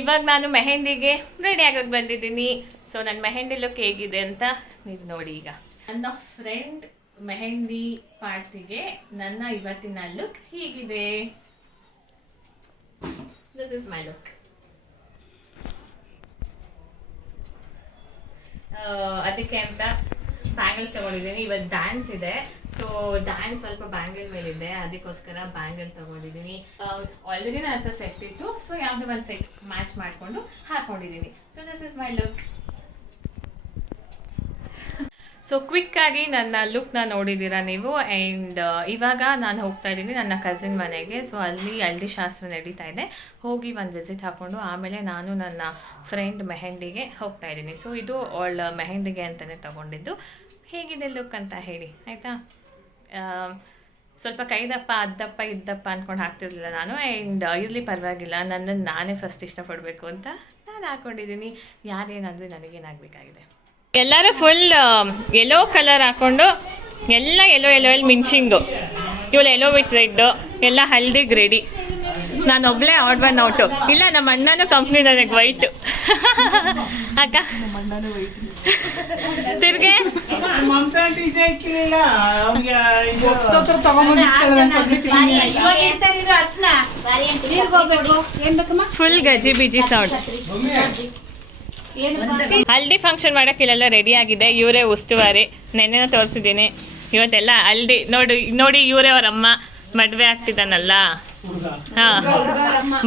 ಇವಾಗ ನಾನು ಮೆಹಂದಿಗೆ ರೆಡಿ ಆಗೋಕೆ ಬಂದಿದ್ದೀನಿ. ಸೊ ನನ್ನ ಮೆಹಂದಿ ಲುಕ್ ಹೇಗಿದೆ ಅಂತ ನೀವು ನೋಡಿ. ಈಗ ನನ್ನ ಫ್ರೆಂಡ್ ಮೆಹಂದಿ ಪಾರ್ಟಿಗೆ ನನ್ನ ಇವತ್ತಿನ ಲುಕ್ ಹೀಗಿದೆ. This is my look. ಅದಕ್ಕೆ ಅಂತ ಬ್ಯಾಂಗಲ್ಸ್ ತಗೊಂಡಿದ್ದೀನಿ. ಇವತ್ತು ಡ್ಯಾನ್ಸ್ ಇದೆ, ಸೊ ಡ್ಯಾನ್ಸ್ ಸ್ವಲ್ಪ ಬ್ಯಾಂಗಲ್ ಮೇಲಿದೆ, ಅದಕ್ಕೋಸ್ಕರ ಬ್ಯಾಂಗಲ್ ತಗೊಂಡಿದ್ದೀನಿ. ಆಲ್ರೆಡಿ ನನ್ನ ಹತ್ರ ಸೆಟ್ ಇತ್ತು, ಸೊ ಯಾವುದೋ ಒಂದು ಸೆಟ್ ಮ್ಯಾಚ್ ಮಾಡಿಕೊಂಡು ಹಾಕೊಂಡಿದ್ದೀನಿ. So this is my look. So ಕ್ವಿಕ್ಕಾಗಿ ನನ್ನ ಲುಕ್ನ ನೋಡಿದ್ದೀರಾ ನೀವು. ಆ್ಯಂಡ್ ಇವಾಗ ನಾನು ಹೋಗ್ತಾ ಇದ್ದೀನಿ ನನ್ನ ಕಸಿನ್ ಮನೆಗೆ. ಸೊ ಅಲ್ಲಿ ಹಳದಿ ಶಾಸ್ತ್ರ ನಡೀತಾ ಇದೆ, ಹೋಗಿ ಒಂದು ವಿಸಿಟ್ ಹಾಕ್ಕೊಂಡು ಆಮೇಲೆ ನಾನು ನನ್ನ ಫ್ರೆಂಡ್ ಮೆಹಂದಿಗೆ ಹೋಗ್ತಾ ಇದ್ದೀನಿ. ಸೊ ಇದು ಅವಳ ಮೆಹಂದಿಗೆ ಅಂತಲೇ ತೊಗೊಂಡಿದ್ದು. ಹೇಗಿದೆ ಲುಕ್ ಅಂತ ಹೇಳಿ ಆಯಿತಾ. ಸ್ವಲ್ಪ ಕೈದಪ್ಪ ಅದ್ದಪ್ಪ ಇದ್ದಪ್ಪ ಅಂದ್ಕೊಂಡು ಹಾಕ್ತಿರ್ಲಿಲ್ಲ ನಾನು. ಆ್ಯಂಡ್ ಇರಲಿ ಪರವಾಗಿಲ್ಲ, ನನ್ನನ್ನು ನಾನೇ ಫಸ್ಟ್ ಇಷ್ಟಪಡಬೇಕು ಅಂತ ನಾನು ಹಾಕ್ಕೊಂಡಿದ್ದೀನಿ. ಯಾರೇನಾದರೂ ನನಗೇನಾಗಬೇಕಾಗಿದೆ. ಎಲ್ಲರೂ ಫುಲ್ ಯೆಲ್ಲೋ ಕಲರ್ ಹಾಕ್ಕೊಂಡು ಎಲ್ಲ ಯೆಲ್ಲೋ ಎಲ್ಲಿ ಮಿಂಚಿಂಗು. ಇವಳು ಯೆಲ್ಲೋ ವಿತ್ ರೆಡ್ಡು, ಎಲ್ಲ ಹಲ್ದಿಗೆ ರೆಡಿ. ನಾನು ಒಬ್ಬಳೇ ಔಟ್ ಬನ್ ಔಟು. ಇಲ್ಲ, ನಮ್ಮ ಅಣ್ಣನೂ ಕಂಪ್ನಿ ನನಗೆ ವೈಟು. ಅಕ್ಕ ತಿರ್ಗೆ ಫುಲ್ ಗಜಿ ಬಿಜಿ ಸೌಂಡ್. ಹಲ್ದಿ ಫಂಕ್ಷನ್ ಮಾಡೋಕ್ಕೆ ಇಲ್ಲೆಲ್ಲ ರೆಡಿ ಆಗಿದೆ. ಇವರೇ ಉಸ್ತುವಾರಿ. ನೆನ್ನೆನ ತೋರಿಸಿದ್ದೀನಿ. ಇವತ್ತೆಲ್ಲ ಹಲ್ದಿ ನೋಡಿ ಇವರೇ ಅವ್ರ ಅಮ್ಮ ಮದುವೆ ಆಗ್ತಿದ್ದಾನಲ್ಲ. ಹಾಂ,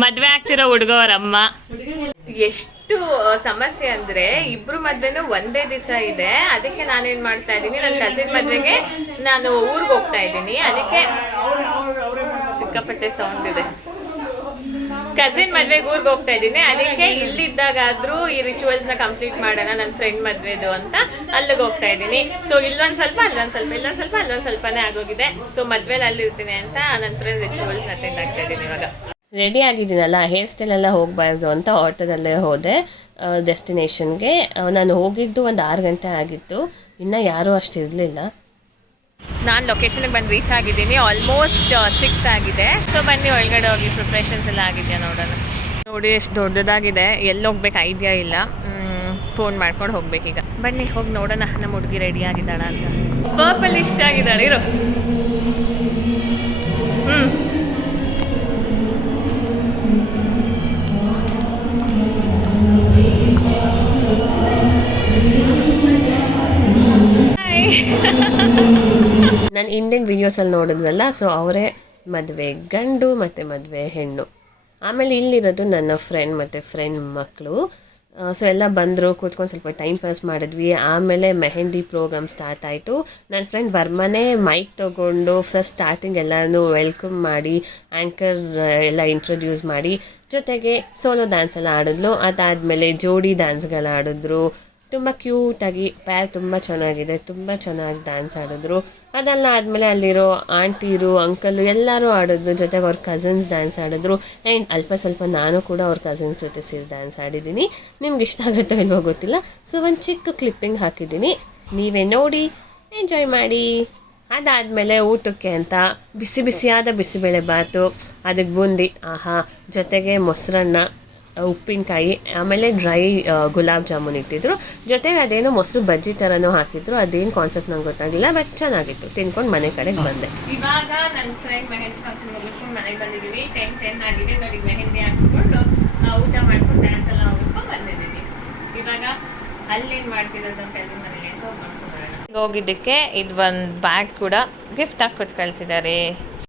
ಮದುವೆ ಆಗ್ತಿರೋ ಹುಡುಗವರಮ್ಮ. ಎಷ್ಟು ಸಮಸ್ಯೆ ಅಂದರೆ ಇಬ್ಬರು ಮದುವೆನೂ ಒಂದೇ ದಿವಸ ಇದೆ. ಅದಕ್ಕೆ ನಾನೇನು ಮಾಡ್ತಾ ಇದ್ದೀನಿ, ನನ್ನ ಕಸಿನ್ ಮದುವೆಗೆ ನಾನು ಊರಿಗೆ ಹೋಗ್ತಾ ಇದ್ದೀನಿ. ಅದಕ್ಕೆ ಸಿಕ್ಕಾಪಟ್ಟೆ ಸೌಂಡ್ ಇದೆ. ಕಸಿನ್ ಮದುವೆಗೆ ಊರಿಗೆ ಹೋಗ್ತಾ ಇದ್ದೀನಿ. ಅದಕ್ಕೆ ಇಲ್ಲಿದ್ದಾಗಾದರೂ ಈ ರಿಚುವಲ್ಸ್ನ ಕಂಪ್ಲೀಟ್ ಮಾಡೋಣ ನನ್ನ ಫ್ರೆಂಡ್ ಮದುವೆದು ಅಂತ ಅಲ್ಲಿಗೆ ಹೋಗ್ತಾ ಇದ್ದೀನಿ. ಸೊ ಇಲ್ಲೊಂದು ಸ್ವಲ್ಪ ಅಲ್ಲೊಂದು ಸ್ವಲ್ಪ, ಇಲ್ಲೊಂದು ಸ್ವಲ್ಪ ಅಲ್ಲೊಂದು ಸ್ವಲ್ಪನೇ ಆಗೋಗಿದೆ. ಸೊ ಮದುವೆಲಿ ಅಲ್ಲಿರ್ತೀನಿ ಅಂತ ನನ್ನ ಫ್ರೆಂಡ್ ರಿಚುವಲ್ಸ್ನ ಅಟೆಂಡ್ ಆಗ್ತಾ ಇದ್ದೀನಿ. ಇವಾಗ ರೆಡಿ ಆಗಿದ್ದೀನಲ್ಲ, ಹೇರ್ ಸ್ಟೈಲೆಲ್ಲ ಹೋಗಬಾರ್ದು ಅಂತ ಆಟೋದಲ್ಲೇ ಹೋದೆ ಡೆಸ್ಟಿನೇಷನ್ಗೆ. ನಾನು ಹೋಗಿದ್ದು ಒಂದು 6 ಗಂಟೆ ಆಗಿತ್ತು. ಇನ್ನೂ ಯಾರೂ ಅಷ್ಟು ಇರಲಿಲ್ಲ. ನಾನು ಲೊಕೇಶನ್ಗೆ ಬಂದು ರೀಚ್ ಆಗಿದ್ದೀನಿ. ಆಲ್ಮೋಸ್ಟ್ 6 ಆಗಿದೆ. ಸೊ ಬನ್ನಿ ಒಳಗಡೆ ಹೋಗಿ ಪ್ರಿಪ್ರೇಷನ್ಸ್ ಎಲ್ಲ ಆಗಿದೆಯಾ ನೋಡೋಣ. ನೋಡಿ ಎಷ್ಟು ದೊಡ್ಡದಾಗಿದೆ. ಎಲ್ಲಿ ಹೋಗ್ಬೇಕು ಐಡಿಯಾ ಇಲ್ಲ. ಫೋನ್ ಮಾಡ್ಕೊಂಡು ಹೋಗ್ಬೇಕೀಗ. ಬನ್ನಿ ಹೋಗಿ ನೋಡೋಣ ನಮ್ಮ ಹುಡುಗಿ ರೆಡಿ ಆಗಿದ್ದಾಳ ಅಂತ. ಪರ್ಪಲಿಶ್ ಆಗಿದ್ದಾಳೆ. ಇರು. ನಾನು ಇಂಡಿಯನ್ ವೀಡಿಯೋಸಲ್ಲಿ ನೋಡಿದ್ರಲ್ಲ, ಸೊ ಅವರೇ ಮದುವೆ ಗಂಡು ಮತ್ತು ಮದುವೆ ಹೆಣ್ಣು. ಆಮೇಲೆ ಇಲ್ಲಿರೋದು ನನ್ನ ಫ್ರೆಂಡ್ ಮತ್ತು ಫ್ರೆಂಡ್ ಮಕ್ಕಳು. ಸೊ ಎಲ್ಲ ಬಂದರು, ಕೂತ್ಕೊಂಡು ಸ್ವಲ್ಪ ಟೈಮ್ ಪಾಸ್ ಮಾಡಿದ್ವಿ. ಆಮೇಲೆ ಮೆಹಂದಿ ಪ್ರೋಗ್ರಾಮ್ ಸ್ಟಾರ್ಟ್ ಆಯಿತು. ನನ್ನ ಫ್ರೆಂಡ್ ವರ್ಮನೇ ಮೈಕ್ ತೊಗೊಂಡು ಫಸ್ಟ್ ಸ್ಟಾರ್ಟಿಂಗ್ ಎಲ್ಲನೂ ವೆಲ್ಕಮ್ ಮಾಡಿ, ಆ್ಯಂಕರ್ ಎಲ್ಲ ಇಂಟ್ರೊಡ್ಯೂಸ್ ಮಾಡಿ, ಜೊತೆಗೆ ಸೋಲೋ ಡ್ಯಾನ್ಸ್ ಎಲ್ಲ ಆಡಿದ್ಲು. ಅದಾದಮೇಲೆ ಜೋಡಿ ಡ್ಯಾನ್ಸ್ಗಳು ಆಡಿದ್ರು. ತುಂಬ ಕ್ಯೂಟಾಗಿ ಪ್ಯಾರ್ ತುಂಬ ಚೆನ್ನಾಗಿದೆ, ತುಂಬ ಚೆನ್ನಾಗಿ ಡ್ಯಾನ್ಸ್ ಆಡಿದ್ರು. ಅದೆಲ್ಲ ಆದಮೇಲೆ ಅಲ್ಲಿರೋ ಆಂಟೀರು ಅಂಕಲು ಎಲ್ಲರೂ ಆಡಿದ್ರು. ಜೊತೆಗೆ ಅವ್ರ ಕಸಿನ್ಸ್ ಡ್ಯಾನ್ಸ್ ಆಡಿದ್ರು. ಆ್ಯಂಡ್ ಅಲ್ಪ ಸ್ವಲ್ಪ ನಾನು ಕೂಡ ಅವ್ರ ಕಸಿನ್ಸ್ ಜೊತೆ ಸೇರಿ ಡ್ಯಾನ್ಸ್ ಆಡಿದ್ದೀನಿ. ನಿಮ್ಗೆ ಇಷ್ಟ ಆಗುತ್ತೋ ಇಲ್ವೋ ಗೊತ್ತಿಲ್ಲ. ಸೊ ಒಂದು ಚಿಕ್ಕ ಕ್ಲಿಪ್ಪಿಂಗ್ ಹಾಕಿದ್ದೀನಿ, ನೀವೇ ನೋಡಿ ಎಂಜಾಯ್ ಮಾಡಿ. ಅದಾದಮೇಲೆ ಊಟಕ್ಕೆ ಅಂತ ಬಿಸಿ ಬಿಸಿಯಾದ ಬಿಸಿಬೇಳೆ ಬಾತು, ಅದಕ್ಕೆ ಬೂಂದಿ, ಆಹಾ, ಜೊತೆಗೆ ಮೊಸರನ್ನ, ಉಪ್ಪಿನಕಾಯಿ, ಆಮೇಲೆ ಡ್ರೈ ಗುಲಾಬ್ ಜಾಮೂನ್ ಇಟ್ಟಿದ್ರು. ಜೊತೆಗೆ ಅದೇನೋ ಮೊಸರು ಬಜ್ಜಿ ಥರನೂ ಹಾಕಿದ್ರು. ಅದೇನು ಕಾನ್ಸೆಪ್ಟ್ ನಂಗೆ ಗೊತ್ತಾಗಲಿಲ್ಲ, ಬಟ್ ಚೆನ್ನಾಗಿತ್ತು. ತಿನ್ಕೊಂಡು ಮನೆ ಕಡೆಗೆ ಬಂದೆ. ಇವಾಗ ನನ್ನ ಫ್ರೆಂಡ್ ಮೆಹಂದಿ ಫಂಕ್ಷನ್ ಮುಗಿಸ್ಕೊಂಡು ಮನೆಗೆ ಬಂದಿದ್ದೀವಿ. 10 ಆಗಿದೆ. ನೋಡಿ ಮೆಹಂದಿ ಹಾಕ್ಸ್ಕೊಂಡು ಊಟ ಮಾಡ್ಕೊಂಡು ಡ್ಯಾನ್ಸ್ ಎಲ್ಲ ಮುಗಿಸ್ಕೊಂಡು ಬಂದಿದ್ದೀನಿ. ಇವಾಗ ಅಲ್ಲೇನು ಮಾಡ್ತಿರೋದು ನಮ್ಮ ಕಸಿನ್ ಮನೇಲಿ ಅಂತ ಹೋಗಿದ್ದಕ್ಕೆ ಇದು ಒಂದು ಬ್ಯಾಗ್ ಕೂಡ ಗಿಫ್ಟ್ ಹಾಕಿ ಕೊಟ್ಟು ಕಳಿಸಿದ್ದಾರೆ.